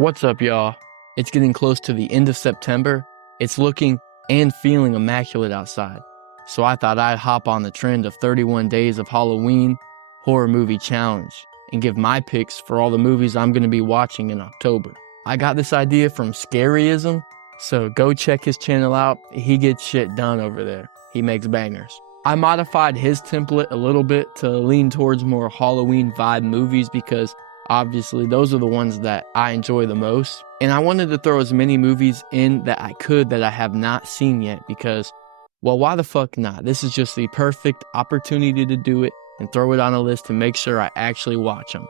What's up, y'all? It's getting close to the end of September. It's looking and feeling immaculate outside. So I thought I'd hop on the trend of 31 days of Halloween horror movie challenge and give my picks for all the movies I'm going to be watching in October. I got this idea from Scaryism, so go check his channel out. He gets shit done over there. He makes bangers. I modified his template a little bit to lean towards more Halloween vibe movies because obviously those are the ones that I enjoy the most. And I wanted to throw as many movies in that I could that I have not seen yet because, well, why the fuck not? This is just the perfect opportunity to do it and throw it on a list to make sure I actually watch them.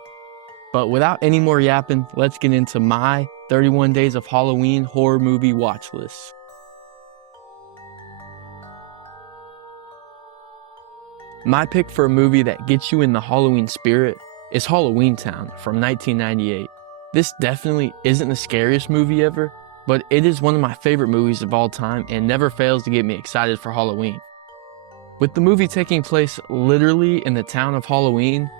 But without any more yapping, let's get into my 31 Days of Halloween horror movie watch list. My pick for a movie that gets you in the Halloween spirit is Halloween Town from 1998. This definitely isn't the scariest movie ever, but it is one of my favorite movies of all time and never fails to get me excited for Halloween. With the movie taking place literally in the town of Halloween,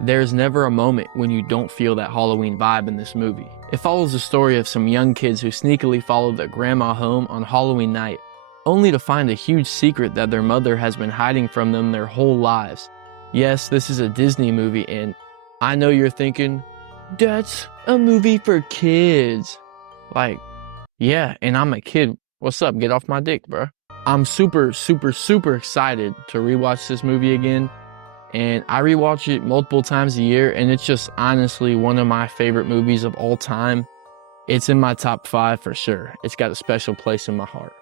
there's never a moment when you don't feel that Halloween vibe in this movie. It follows the story of some young kids who sneakily follow their grandma home on Halloween night, only to find a huge secret that their mother has been hiding from them their whole lives. Yes, this is a Disney movie, and I know you're thinking, that's a movie for kids. Like, yeah, and I'm a kid. What's up? Get off my dick, bro. I'm super excited to rewatch this movie again. And I rewatch it multiple times a year, and it's just honestly one of my favorite movies of all time. It's in my top 5 for sure. It's got a special place in my heart.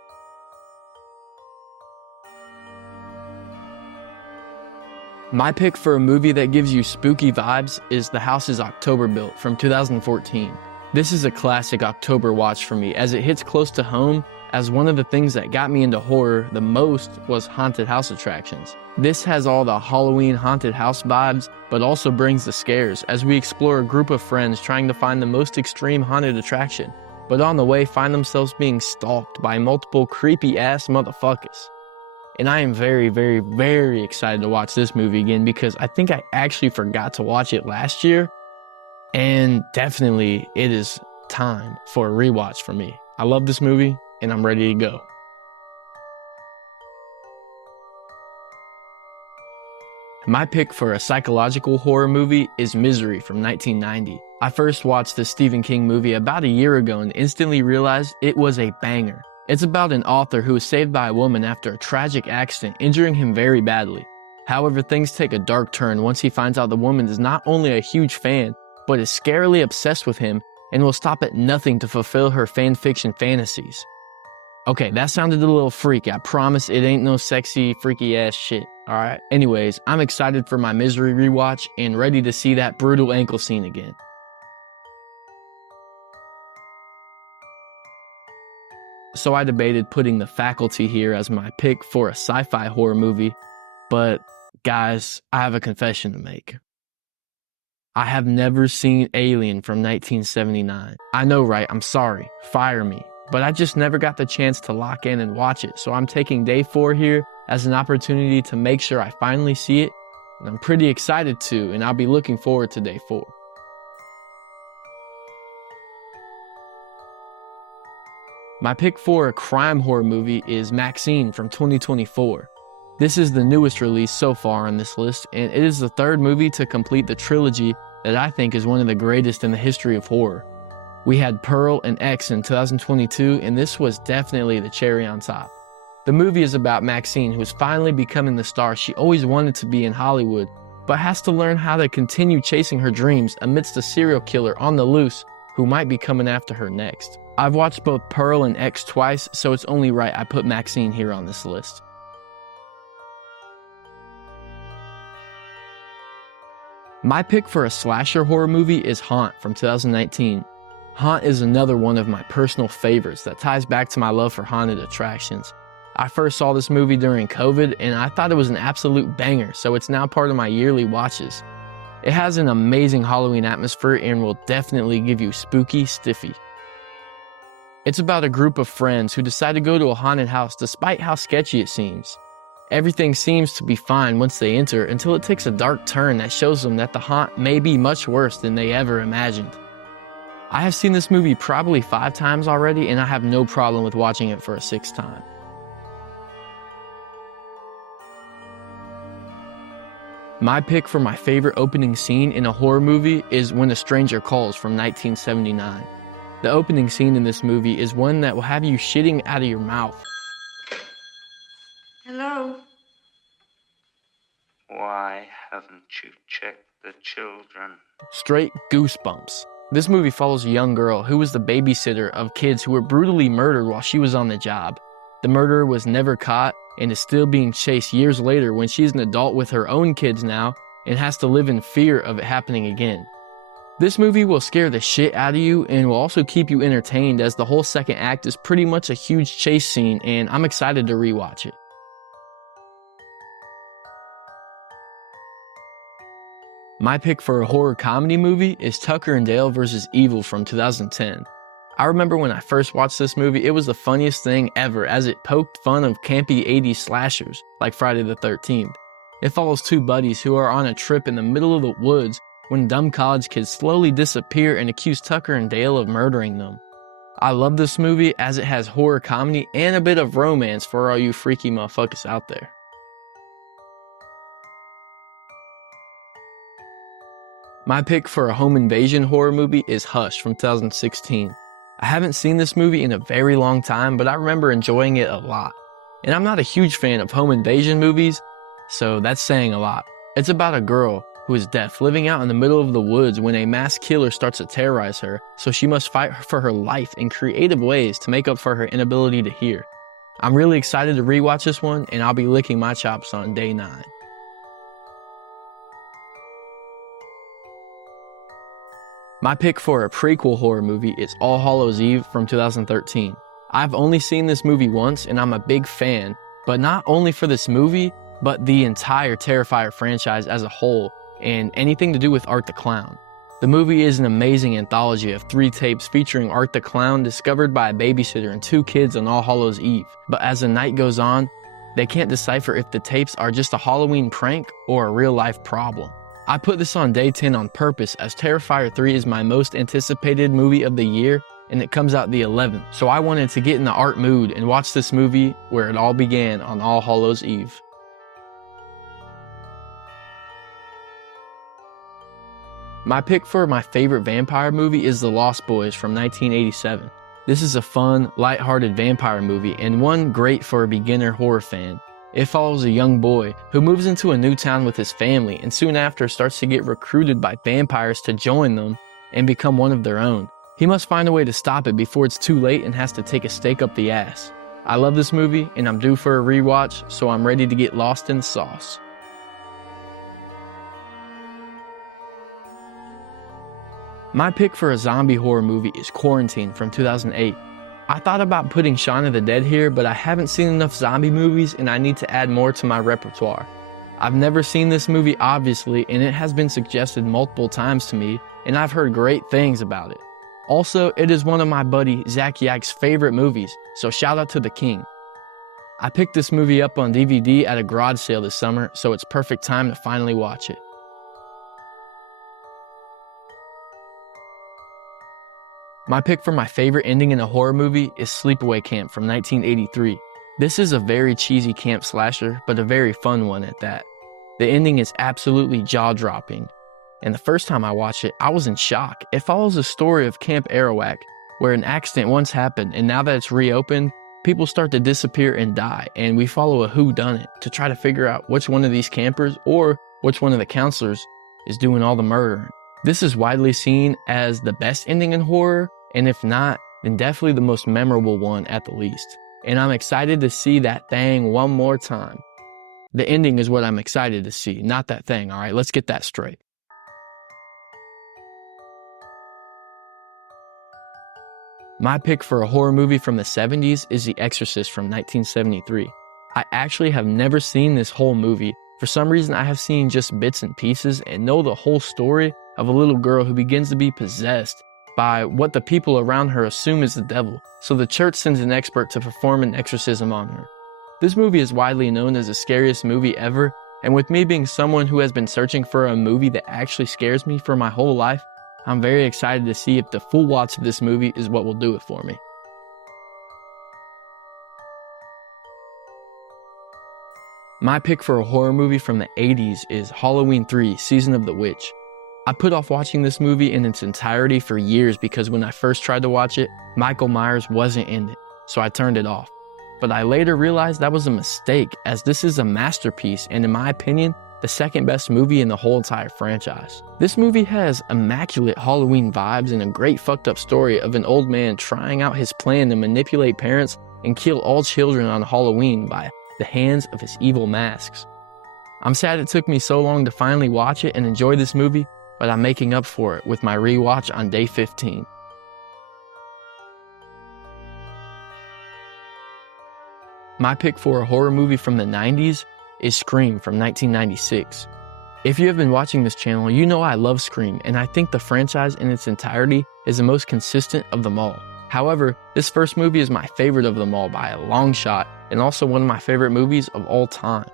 My pick for a movie that gives you spooky vibes is The House is October Built from 2014. This is a classic October watch for me as it hits close to home, as one of the things that got me into horror the most was haunted house attractions. This has all the Halloween haunted house vibes, but also brings the scares as we explore a group of friends trying to find the most extreme haunted attraction, but on the way find themselves being stalked by multiple creepy ass motherfuckers. And I am very excited to watch this movie again because I think I actually forgot to watch it last year, and definitely it is time for a rewatch for me. I love this movie and I'm ready to go. My pick for a psychological horror movie is Misery from 1990. I first watched this Stephen King movie about a year ago and instantly realized it was a banger. It's about an author who is saved by a woman after a tragic accident, injuring him very badly. However, things take a dark turn once he finds out the woman is not only a huge fan, but is scarily obsessed with him and will stop at nothing to fulfill her fanfiction fantasies. Okay, that sounded a little freaky. I promise it ain't no sexy, freaky ass shit, alright? Anyways, I'm excited for my Misery rewatch and ready to see that brutal ankle scene again. So I debated putting The Faculty here as my pick for a sci-fi horror movie, but guys, I have a confession to make. I have never seen Alien from 1979. I know, right? I'm sorry. Fire me. But I just never got the chance to lock in and watch it, so I'm taking day 4 here as an opportunity to make sure I finally see it, and I'm pretty excited to, and I'll be looking forward to day 4. My pick for a crime horror movie is Maxine from 2024. This is the newest release so far on this list, and it is the 3rd movie to complete the trilogy that I think is one of the greatest in the history of horror. We had Pearl and X in 2022, and this was definitely the cherry on top. The movie is about Maxine, who is finally becoming the star she always wanted to be in Hollywood, but has to learn how to continue chasing her dreams amidst a serial killer on the loose who might be coming after her next. I've watched both Pearl and X twice, so it's only right I put Maxine here on this list. My pick for a slasher horror movie is Haunt from 2019. Haunt is another one of my personal favorites that ties back to my love for haunted attractions. I first saw this movie during COVID and I thought it was an absolute banger, so it's now part of my yearly watches. It has an amazing Halloween atmosphere and will definitely give you spooky stiffy. It's about a group of friends who decide to go to a haunted house despite how sketchy it seems. Everything seems to be fine once they enter until it takes a dark turn that shows them that the haunt may be much worse than they ever imagined. I have seen this movie probably 5 times already, and I have no problem with watching it for a 6th time. My pick for my favorite opening scene in a horror movie is When a Stranger Calls from 1979. The opening scene in this movie is one that will have you shitting out of your mouth. Hello? Why haven't you checked the children? Straight goosebumps. This movie follows a young girl who was the babysitter of kids who were brutally murdered while she was on the job. The murderer was never caught and is still being chased years later when she's an adult with her own kids now and has to live in fear of it happening again. This movie will scare the shit out of you and will also keep you entertained, as the whole second act is pretty much a huge chase scene, and I'm excited to rewatch it. My pick for a horror comedy movie is Tucker and Dale vs. Evil from 2010. I remember when I first watched this movie, it was the funniest thing ever, as it poked fun of campy 80s slashers like Friday the 13th. It follows 2 buddies who are on a trip in the middle of the woods when dumb college kids slowly disappear and accuse Tucker and Dale of murdering them. I love this movie as it has horror comedy and a bit of romance for all you freaky motherfuckers out there. My pick for a home invasion horror movie is Hush from 2016. I haven't seen this movie in a very long time, but I remember enjoying it a lot. And I'm not a huge fan of home invasion movies, so that's saying a lot. It's about a girl who is deaf living out in the middle of the woods when a mass killer starts to terrorize her, so she must fight for her life in creative ways to make up for her inability to hear. I'm really excited to rewatch this one, and I'll be licking my chops on day 9. My pick for a prequel horror movie is All Hallows Eve from 2013. I've only seen this movie once and I'm a big fan, but not only for this movie, but the entire Terrifier franchise as a whole and anything to do with Art the Clown. The movie is an amazing anthology of 3 tapes featuring Art the Clown discovered by a babysitter and 2 kids on All Hallows Eve. But as the night goes on, they can't decipher if the tapes are just a Halloween prank or a real life problem. I put this on day 10 on purpose, as Terrifier 3 is my most anticipated movie of the year and it comes out the 11th. So I wanted to get in the art mood and watch this movie where it all began on All Hallows Eve. My pick for my favorite vampire movie is The Lost Boys from 1987. This is a fun, lighthearted vampire movie and one great for a beginner horror fan. It follows a young boy who moves into a new town with his family and soon after starts to get recruited by vampires to join them and become one of their own. He must find a way to stop it before it's too late and has to take a stake up the ass. I love this movie and I'm due for a rewatch, so I'm ready to get lost in the sauce. My pick for a zombie horror movie is Quarantine from 2008. I thought about putting Shaun of the Dead here, but I haven't seen enough zombie movies and I need to add more to my repertoire. I've never seen this movie obviously, and it has been suggested multiple times to me and I've heard great things about it. Also, it is one of my buddy Zach Yak's favorite movies, so shout out to the king. I picked this movie up on DVD at a garage sale this summer, so it's perfect time to finally watch it. My pick for my favorite ending in a horror movie is Sleepaway Camp from 1983. This is a very cheesy camp slasher, but a very fun one at that. The ending is absolutely jaw-dropping, and the first time I watched it, I was in shock. It follows the story of Camp Arawak, where an accident once happened, and now that it's reopened, people start to disappear and die, and we follow a whodunit to try to figure out which one of these campers or which one of the counselors is doing all the murdering. This is widely seen as the best ending in horror, and if not, then definitely the most memorable one at the least. And I'm excited to see that thing one more time. The ending is what I'm excited to see, not that thing, alright? Let's get that straight. My pick for a horror movie from the 70s is The Exorcist from 1973. I actually have never seen this whole movie. For some reason, I have seen just bits and pieces and know the whole story of a little girl who begins to be possessed by what the people around her assume is the devil, so the church sends an expert to perform an exorcism on her. This movie is widely known as the scariest movie ever, and with me being someone who has been searching for a movie that actually scares me for my whole life, I'm very excited to see if the full watch of this movie is what will do it for me. My pick for a horror movie from the 80s is Halloween 3: Season of the Witch. I put off watching this movie in its entirety for years because when I first tried to watch it, Michael Myers wasn't in it, so I turned it off. But I later realized that was a mistake, as this is a masterpiece and, in my opinion, the second best movie in the whole entire franchise. This movie has immaculate Halloween vibes and a great fucked up story of an old man trying out his plan to manipulate parents and kill all children on Halloween by the hands of his evil masks. I'm sad it took me so long to finally watch it and enjoy this movie, but I'm making up for it with my rewatch on day 15. My pick for a horror movie from the 90s is Scream from 1996. If you have been watching this channel, you know I love Scream, and I think the franchise in its entirety is the most consistent of them all. However, this first movie is my favorite of them all by a long shot, and also one of my favorite movies of all time.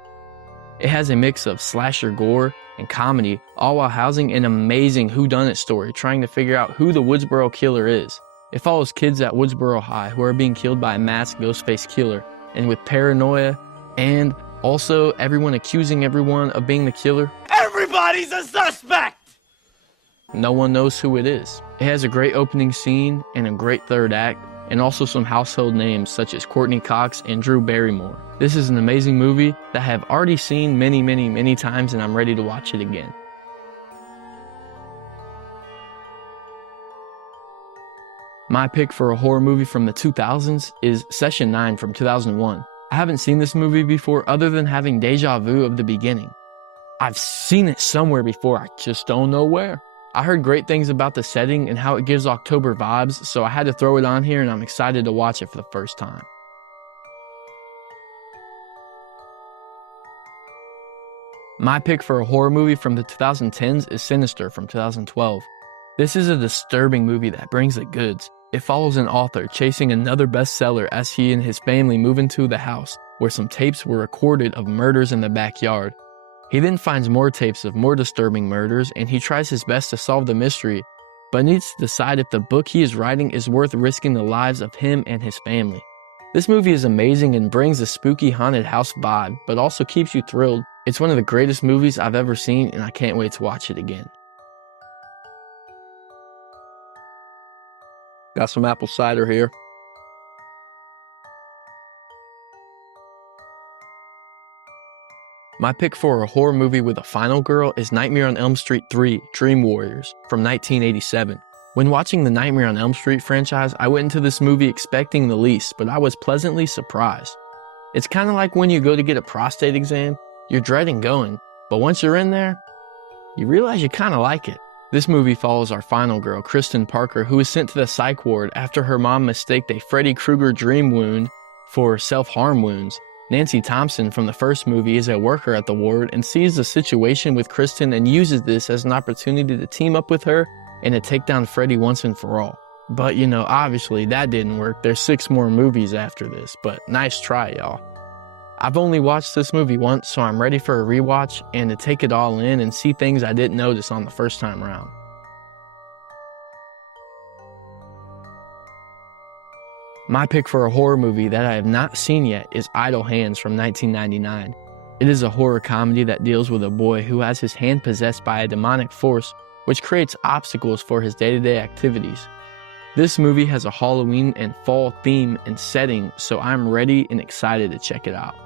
It has a mix of slasher gore and comedy, all while housing an amazing whodunit story trying to figure out who the Woodsboro killer is. It follows kids at Woodsboro High who are being killed by a masked Ghostface killer, and with paranoia and also everyone accusing everyone of being the killer. Everybody's a suspect! No one knows who it is. It has a great opening scene and a great third act, and also some household names such as Courtney Cox and Drew Barrymore. This is an amazing movie that I have already seen many times, and I'm ready to watch it again. My pick for a horror movie from the 2000s is Session 9 from 2001. I haven't seen this movie before other than having deja vu of the beginning. I've seen it somewhere before, I just don't know where. I heard great things about the setting and how it gives October vibes, so I had to throw it on here and I'm excited to watch it for the first time. My pick for a horror movie from the 2010s is Sinister from 2012. This is a disturbing movie that brings the goods. It follows an author chasing another bestseller as he and his family move into the house where some tapes were recorded of murders in the backyard. He then finds more tapes of more disturbing murders, and he tries his best to solve the mystery, but needs to decide if the book he is writing is worth risking the lives of him and his family. This movie is amazing and brings a spooky haunted house vibe, but also keeps you thrilled. It's one of the greatest movies I've ever seen, and I can't wait to watch it again. Got some apple cider here. My pick for a horror movie with a final girl is Nightmare on Elm Street 3: Dream Warriors from 1987. When watching the Nightmare on Elm Street franchise, I went into this movie expecting the least, but I was pleasantly surprised. It's kind of like when you go to get a prostate exam, you're dreading going, but once you're in there, you realize you kind of like it. This movie follows our final girl, Kristen Parker, who is sent to the psych ward after her mom mistaked a Freddy Krueger dream wound for self-harm wounds. Nancy Thompson from the first movie is a worker at the ward and sees the situation with Kristen and uses this as an opportunity to team up with her and to take down Freddy once and for all. But you know, obviously that didn't work. There's 6 more movies after this, but nice try, y'all. I've only watched this movie once, so I'm ready for a rewatch and to take it all in and see things I didn't notice on the first time around. My pick for a horror movie that I have not seen yet is Idle Hands from 1999. It is a horror comedy that deals with a boy who has his hand possessed by a demonic force, which creates obstacles for his day-to-day activities. This movie has a Halloween and fall theme and setting, so I'm ready and excited to check it out.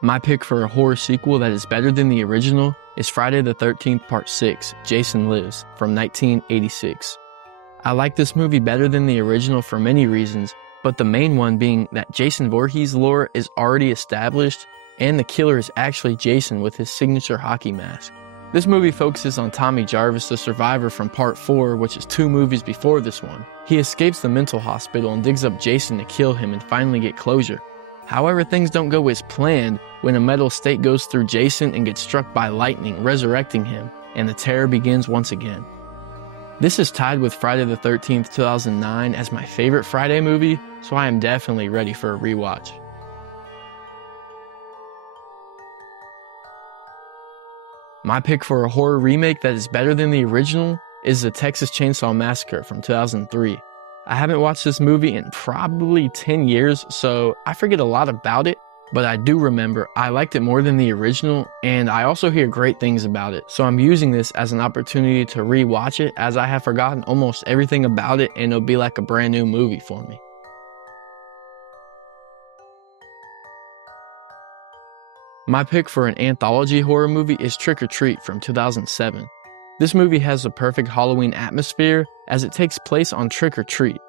My pick for a horror sequel that is better than the original is Friday the 13th Part 6, Jason Lives, from 1986. I like this movie better than the original for many reasons, but the main one being that Jason Voorhees' lore is already established and the killer is actually Jason with his signature hockey mask. This movie focuses on Tommy Jarvis, the survivor from Part 4, which is 2 movies before this one. He escapes the mental hospital and digs up Jason to kill him and finally get closure. However, things don't go as planned when a metal stake goes through Jason and gets struck by lightning, resurrecting him, and the terror begins once again. This is tied with Friday the 13th, 2009 as my favorite Friday movie, so I am definitely ready for a rewatch. My pick for a horror remake that is better than the original is the Texas Chainsaw Massacre from 2003. I haven't watched this movie in probably 10 years, so I forget a lot about it, but I do remember I liked it more than the original, and I also hear great things about it, so I'm using this as an opportunity to re-watch it as I have forgotten almost everything about it and it'll be like a brand new movie for me. My pick for an anthology horror movie is Trick or Treat from 2007. This movie has the perfect Halloween atmosphere as it takes place on Trick or Treat,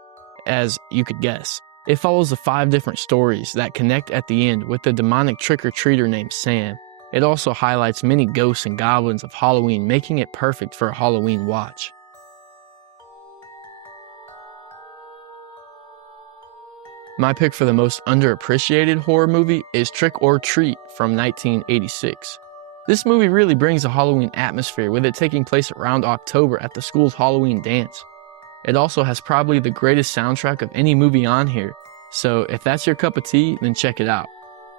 as you could guess. It follows the 5 different stories that connect at the end with the demonic trick-or-treater named Sam. It also highlights many ghosts and goblins of Halloween, making it perfect for a Halloween watch. My pick for the most underappreciated horror movie is Trick or Treat from 1986. This movie really brings a Halloween atmosphere with it taking place around October at the school's Halloween dance. It also has probably the greatest soundtrack of any movie on here, so if that's your cup of tea, then check it out.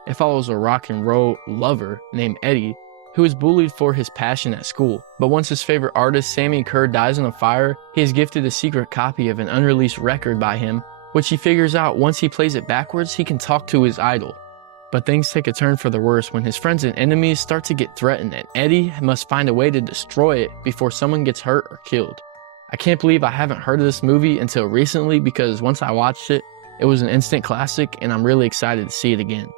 It follows a rock and roll lover named Eddie, who is bullied for his passion at school. But once his favorite artist, Sammy Kerr, dies in a fire, he is gifted a secret copy of an unreleased record by him, which he figures out once he plays it backwards, he can talk to his idol. But things take a turn for the worse when his friends and enemies start to get threatened, and Eddie must find a way to destroy it before someone gets hurt or killed. I can't believe I haven't heard of this movie until recently because once I watched it, it was an instant classic and I'm really excited to see it again.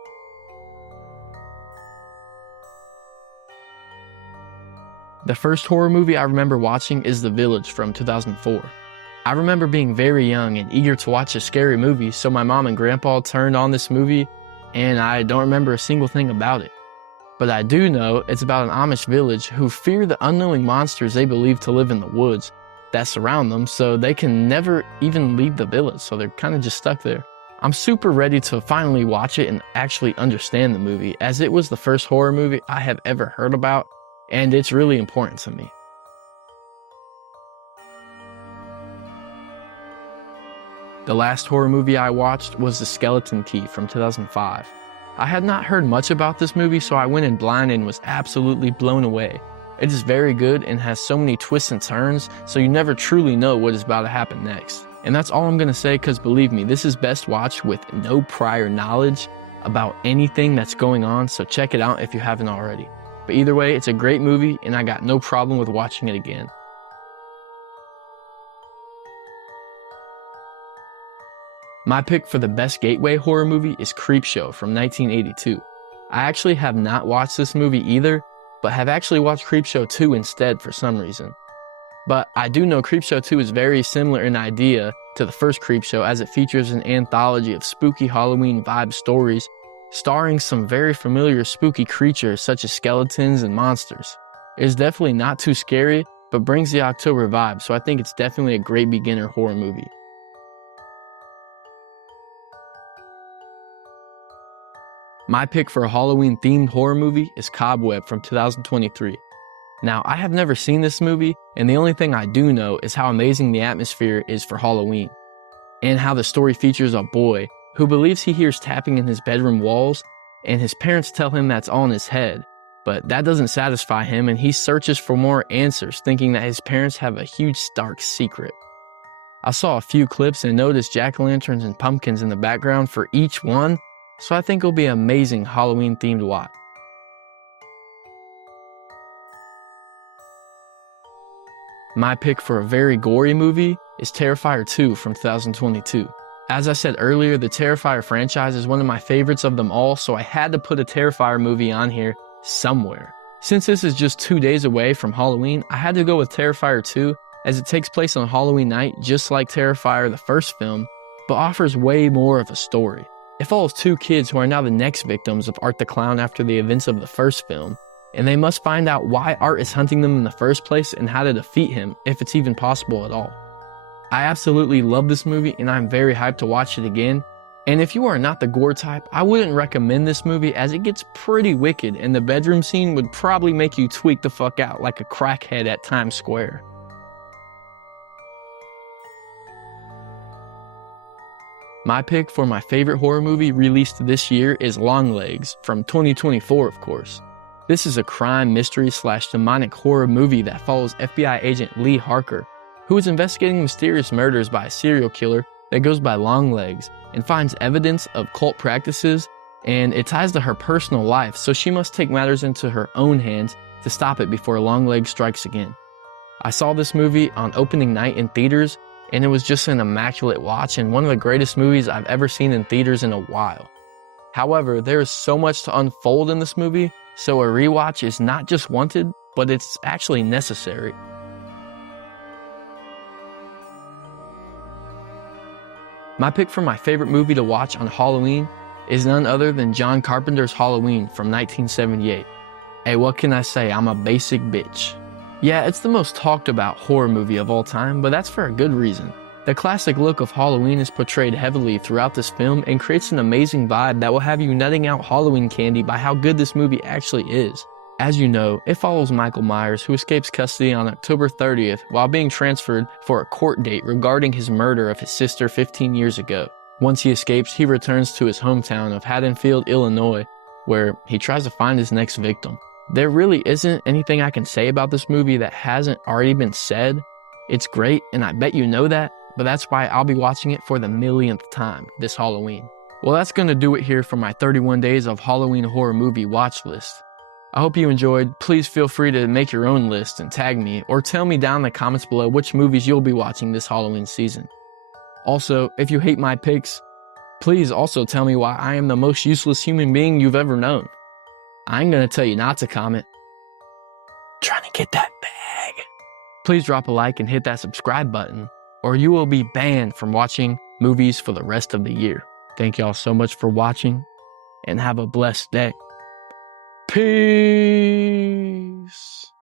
The first horror movie I remember watching is The Village from 2004. I remember being very young and eager to watch a scary movie, so my mom and grandpa turned on this movie and I don't remember a single thing about it. But I do know it's about an Amish village who fear the unknowing monsters they believe to live in the woods that surround them, so they can never even leave the village, so they're kind of just stuck there. I'm super ready to finally watch it and actually understand the movie, as it was the first horror movie I have ever heard about, and it's really important to me. The last horror movie I watched was The Skeleton Key from 2005. I had not heard much about this movie, so I went in blind and was absolutely blown away. It is very good and has so many twists and turns, so you never truly know what is about to happen next. And that's all I'm going to say, because believe me, this is best watched with no prior knowledge about anything that's going on, so check it out if you haven't already. But either way, it's a great movie and I got no problem with watching it again. My pick for the best gateway horror movie is Creepshow from 1982. I actually have not watched this movie either, but have actually watched Creepshow 2 instead for some reason. But I do know Creepshow 2 is very similar in idea to the first Creepshow, as it features an anthology of spooky Halloween vibe stories starring some very familiar spooky creatures such as skeletons and monsters. It is definitely not too scary, but brings the October vibe, so I think it's definitely a great beginner horror movie. My pick for a Halloween-themed horror movie is Cobweb from 2023. Now, I have never seen this movie, and the only thing I do know is how amazing the atmosphere is for Halloween, and how the story features a boy who believes he hears tapping in his bedroom walls, and his parents tell him that's all in his head. But that doesn't satisfy him, and he searches for more answers, thinking that his parents have a huge dark secret. I saw a few clips and noticed jack-o'-lanterns and pumpkins in the background for each one, so I think it'll be an amazing Halloween-themed watch. My pick for a very gory movie is Terrifier 2 from 2022. As I said earlier, the Terrifier franchise is one of my favorites of them all, so I had to put a Terrifier movie on here somewhere. Since this is just 2 days away from Halloween, I had to go with Terrifier 2, as it takes place on Halloween night just like Terrifier the first film, but offers way more of a story. It follows 2 kids who are now the next victims of Art the Clown after the events of the first film, and they must find out why Art is hunting them in the first place and how to defeat him, if it's even possible at all. I absolutely love this movie and I'm very hyped to watch it again, and if you are not the gore type, I wouldn't recommend this movie as it gets pretty wicked and the bedroom scene would probably make you tweak the fuck out like a crackhead at Times Square. My pick for my favorite horror movie released this year is Longlegs from 2024, of course. This is a crime, mystery / demonic horror movie that follows FBI agent Lee Harker, who is investigating mysterious murders by a serial killer that goes by Longlegs and finds evidence of cult practices, and it ties to her personal life, so she must take matters into her own hands to stop it before Longlegs strikes again. I saw this movie on opening night in theaters, and it was just an immaculate watch and one of the greatest movies I've ever seen in theaters in a while. However, there is so much to unfold in this movie, so a rewatch is not just wanted, but it's actually necessary. My pick for my favorite movie to watch on Halloween is none other than John Carpenter's Halloween from 1978. Hey, what can I say? I'm a basic bitch. Yeah, it's the most talked about horror movie of all time, but that's for a good reason. The classic look of Halloween is portrayed heavily throughout this film and creates an amazing vibe that will have you nutting out Halloween candy by how good this movie actually is. As you know, it follows Michael Myers, who escapes custody on October 30th while being transferred for a court date regarding his murder of his sister 15 years ago. Once he escapes, he returns to his hometown of Haddonfield, Illinois, where he tries to find his next victim. There really isn't anything I can say about this movie that hasn't already been said. It's great, and I bet you know that, but that's why I'll be watching it for the millionth time this Halloween. Well, that's gonna do it here for my 31 days of Halloween horror movie watch list. I hope you enjoyed. Please feel free to make your own list and tag me, or tell me down in the comments below which movies you'll be watching this Halloween season. Also, if you hate my picks, please also tell me why I am the most useless human being you've ever known. I ain't gonna tell you not to comment. Trying to get that bag. Please drop a like and hit that subscribe button, or you will be banned from watching movies for the rest of the year. Thank y'all so much for watching, and have a blessed day. Peace.